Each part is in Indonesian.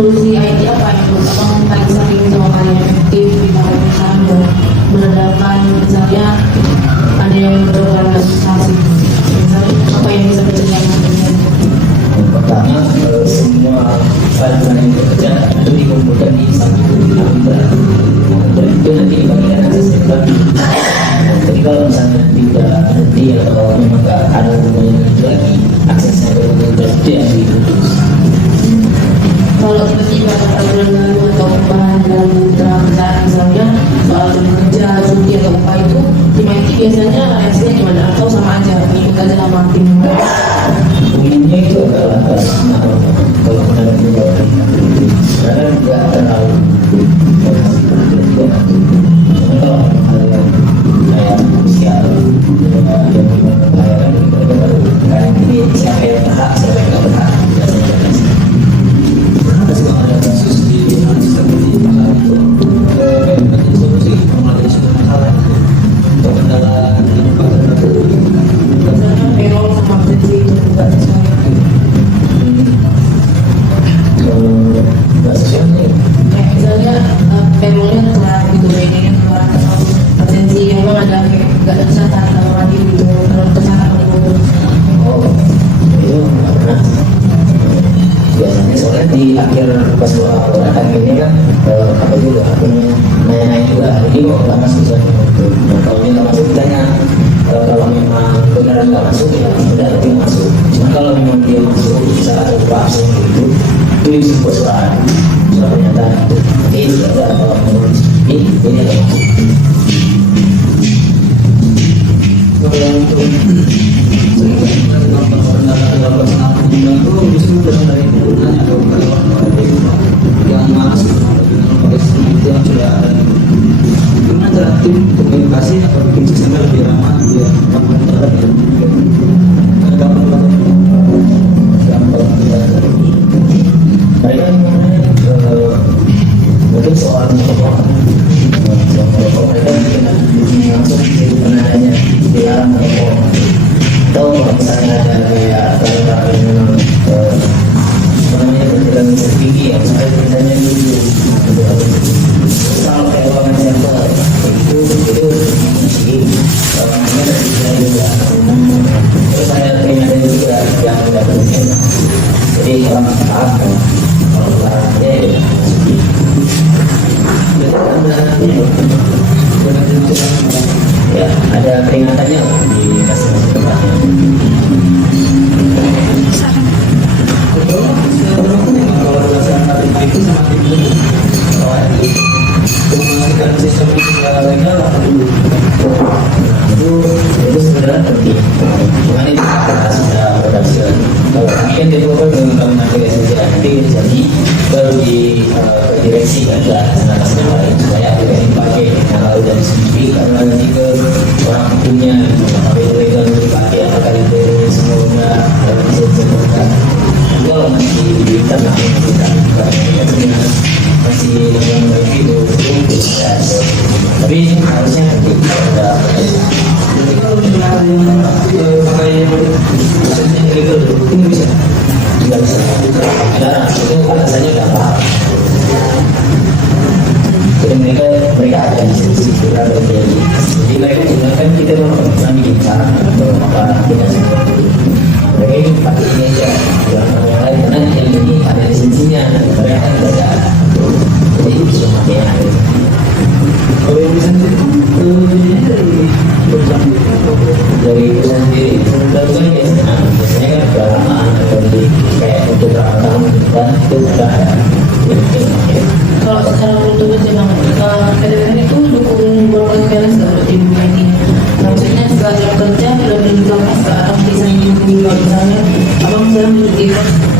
solusi IT apa yang menurut abang paling sering sama paling efektif di perusahaan buat meredakan misalnya ada yang berorganisasi, misalnya apa yang bisa dikerjakan? Pertama, semua hal-hal yang bekerja itu dikumpulkan di satu komputer, dan itu nanti dibagikan akses pribadi. Jadi kalau misalnya tidak nanti atau memang nggak ada hubungannya lagi, aksesnya ke komputer itu yang diputus. Kalau tiba-tiba ada gangguan atau perubahan dalam pekerjaan misalnya soal kerja, cuti atau apa itu, tim IT biasanya reaksinya gimana? Atau sama aja, ikut aja sama tim? Umumnya itu adalah kalau ada perubahan, karena nggak terlalu kalau kayak usia yang pembayaran kayak ini siapa yang berhak, siapa yang nggak berhak, biasanya ada sih kalau ada kasus di seperti masalah itu kayak nanti solusi kalau ada sudah masalah untuk kendala di pasar tertentu Misalnya payroll sama gaji itu juga sesuai. nggak sesuai Misalnya payrollnya telat gitu, pengennya keluar atau potensi memang ada kayak nggak ada kesehatan atau mati gitu, kalau kesehatan itu. oh itu nggak pernah biasanya soalnya di akhir pas orang akhirnya kan apa juga nanya-nanya juga ini kok nggak masuk soalnya nah, kalau dia nggak masuk ditanya kalau memang beneran nggak masuk ya udah tapi masuk cuma kalau memang dia masuk bisa ada absen gitu itu disebut surat pernyataan ini ada kalau menurut ini ada masuk. Kalau untuk itu justru dari penggunanya atau yang malas yang sudah ada. Gimana cara tim komunikasi atau bikin sistemnya lebih ramah biar gampang terhadap ya? Gampang mungkin soal mereka langsung penadanya dilarang merokok atau kalau misalnya ada kayak kalau memang namanya berjalan tinggi ya misalnya misalnya dulu kalau kayak ruangan sampel itu orangnya dari juga terus ada peringatan juga yang tidak penting jadi orang maaf kalau larangnya ya ada peringatannya di kasih tempatnya. Kalau masyarakat itu semakin menggunakan sistem secara legal itu sebenarnya penting. Cuman ini kita sudah berhasil. Kalau kami kan developer dengan kami nanti nanti jadi baru di direksi kan senang-senang lain supaya aplikasi dipakai. Nah kalau dari sendiri karena nanti ke orang punya apa legal dipakai apakah itu semuanya dalam bisa disebutkan. Kalau masih diberikan nanti kita masih yang baik itu bisa. Tapi harusnya nanti ada. Jadi kalau misalnya yang pakai prosesnya legal itu bisa. Tidak bisa. Ada itu alasannya tidak paham. Jadi mereka ada lisensi kita berjadi. Jadi mereka gunakan kita pernah bikin cara atau apa tidak seperti itu. Mereka ini pakai ini aja. Yang lain karena yang ini ada lisensinya. Mereka tidak ada. Jadi itu cuma pakai yang ada. Kalau yang lisensi dari perusahaan sendiri tentunya biasanya kan berlama dari kayak untuk berapa tahun dan itu sudah ada. Kalau secara kultur sih bang, kadang-kadang itu dukung work-life balance nggak di dunia ini. Maksudnya setelah jam kerja sudah berjuang ke atas desain individual misalnya, abang misalnya mikir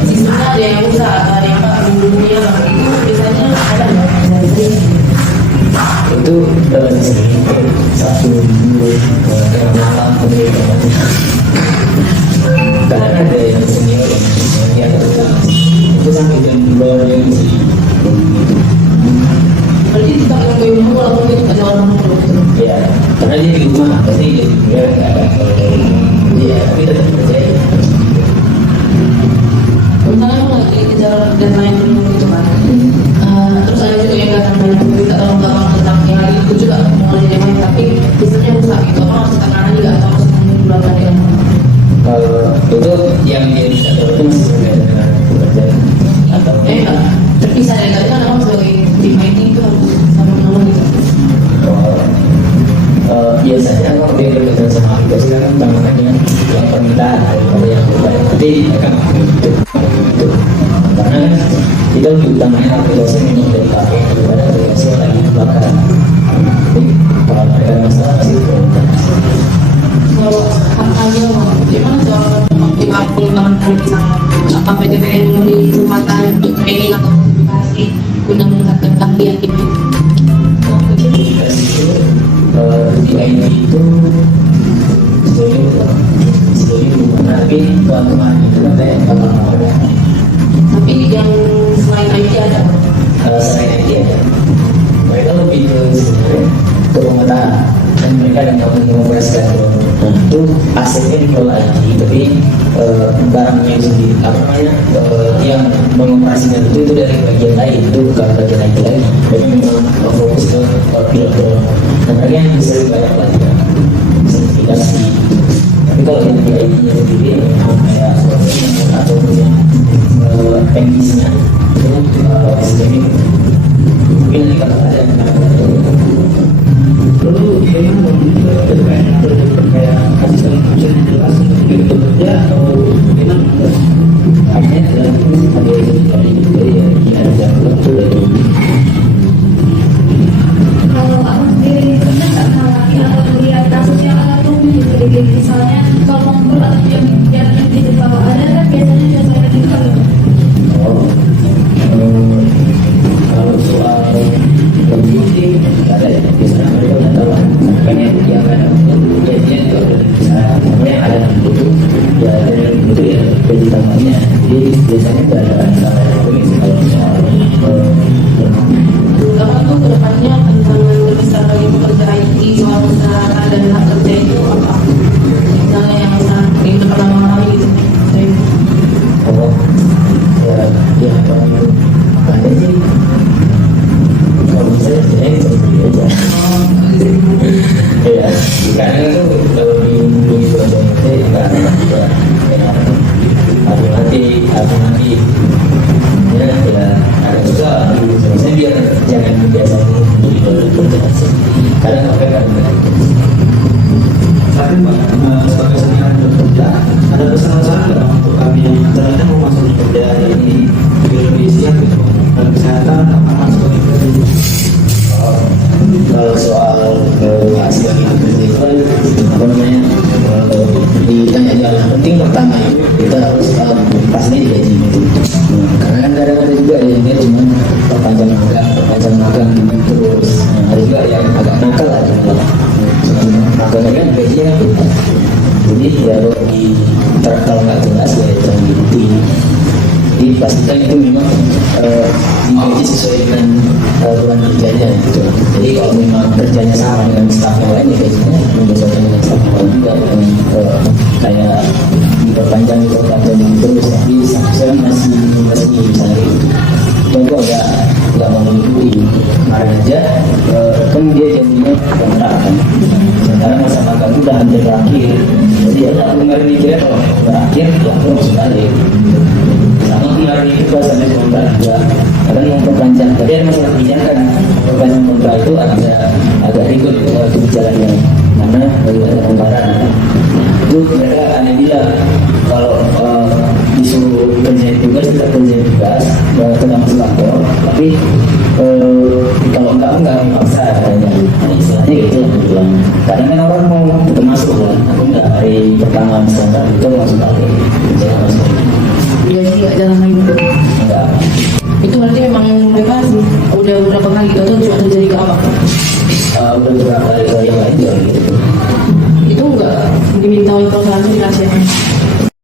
sistemnya ada yang usaha, ada yang pak dulunya bang itu biasanya ada nggak dari itu dalam sini satu dua yang malam kemudian kadang ada yang senior yang itu sampai jam 2 yang berarti kita kalau yang dulu walaupun itu ada orang dulu ya karena dia di rumah pasti dia nggak ada ya tapi tetap percaya misalnya lagi kejar deadline gitu kan kita lebih utamanya aplikasi yang memang dari pakai daripada aplikasi yang lagi dibakar. Jadi kalau ada masalah pasti prioritas. Kalau kampanye gimana cara mengoptimalkan apa PTPN di kesempatan untuk training atau motivasi guna meningkatkan keahlian itu? Nah, verifikasi itu di IT itu sebelumnya belum pernah, tapi teman-teman itu kan kayak bakal mau ada. Tapi yang selain IT ada Selain IT ada, mereka lebih ke sebenarnya ke pemetaan, dan mereka ada yang mengoperasikan drone. Nah, itu asetnya dikelola IT, tapi barangnya sendiri apa namanya yang mengoperasikan itu dari bagian lain, itu bukan bagian IT lagi. Tapi memang fokus ke pilot drone. Dan mereka yang bisa lebih banyak pelatihan sertifikasi. Tapi kalau yang di IT-nya sendiri kayak atau yang teknisnya itu SDM mungkin nanti kalau ada yang Lalu bagaimana juga kayak asisten yang jelas untuk bekerja atau bagaimana? akhirnya adalah ada juga ya ada jadwal itu dari Kalau aku sendiri pernah nggak mengalami atau melihat kasus yang agak rumit gitu, jadi misalnya kalau ngobrol atau jalan di depan ada kan biasanya biasanya gitu kalau kalau soal computing ada ya biasanya mereka udah tahu pengen dia kan jadinya juga udah bisa namanya ada itu ya dari itu ya gaji tamunya jadi biasanya udah ada kalau soal terutama tuh kedepannya tantangan terbesar bagi pekerja IT soal kesehatan dan hak kerja itu apa? Misalnya yang kita pernah mengalami gitu. oh ya apa aja sih kalau bisa saya seperti aja ya karena itu kalau di program itu karena aku nanti ya ada juga saya biar jangan biasa di berkomunikasi kadang apa kan Tapi Mbak, sebagai senior bekerja, ada pesan-pesan nggak untuk kami yang ternyata mau masuk kerja ini biar lebih siap gitu dan kesehatan apa sebagai kerja? kalau soal hasil itu kan apa namanya ditanya jalan penting pertama kita harus pasti gaji gitu. Karena kan kadang ada juga yang dia cuma perpanjang magang terus ada juga yang agak nakal aja makanya kan gajinya kan beda. Jadi ya kalau nggak jelas ya jangan diikuti. Jadi pastikan itu memang digaji sesuai dengan ruang kerjanya gitu. Jadi kalau memang kerjanya sama dengan staf yang lain ya gajinya menyesuaikan dengan staf yang lain juga kayak diperpanjang terus tapi saya masih misalnya contoh nggak mau mengikuti kemarin aja kan dia janjinya kontrak kan sekarang masa magang udah hampir berakhir jadi ya kemarin mikirnya kalau berakhir ya aku masuk balik sama kemarin itu pas sampai kontrak juga kadang mau perpanjang tapi ada masalah kebijakan perpanjang kontrak itu agak ribet kebijakannya karena ada anggaran itu mereka ada bilang kalau disuruh kerjain tugas kita kerjain tugas kena masuk kantor tapi kalau enggak memaksa katanya istilahnya gitu yang bilang kadang kan orang mau masuk kan aku enggak hari pertama misalkan itu masuk balik saya masuk Gaji nggak jalan lagi gitu. enggak Itu berarti memang mereka udah berapa kali gitu atau cuma terjadi ke apa? udah beberapa kali yang lain juga gitu Itu nggak diminta oleh perusahaan dirahasiakan.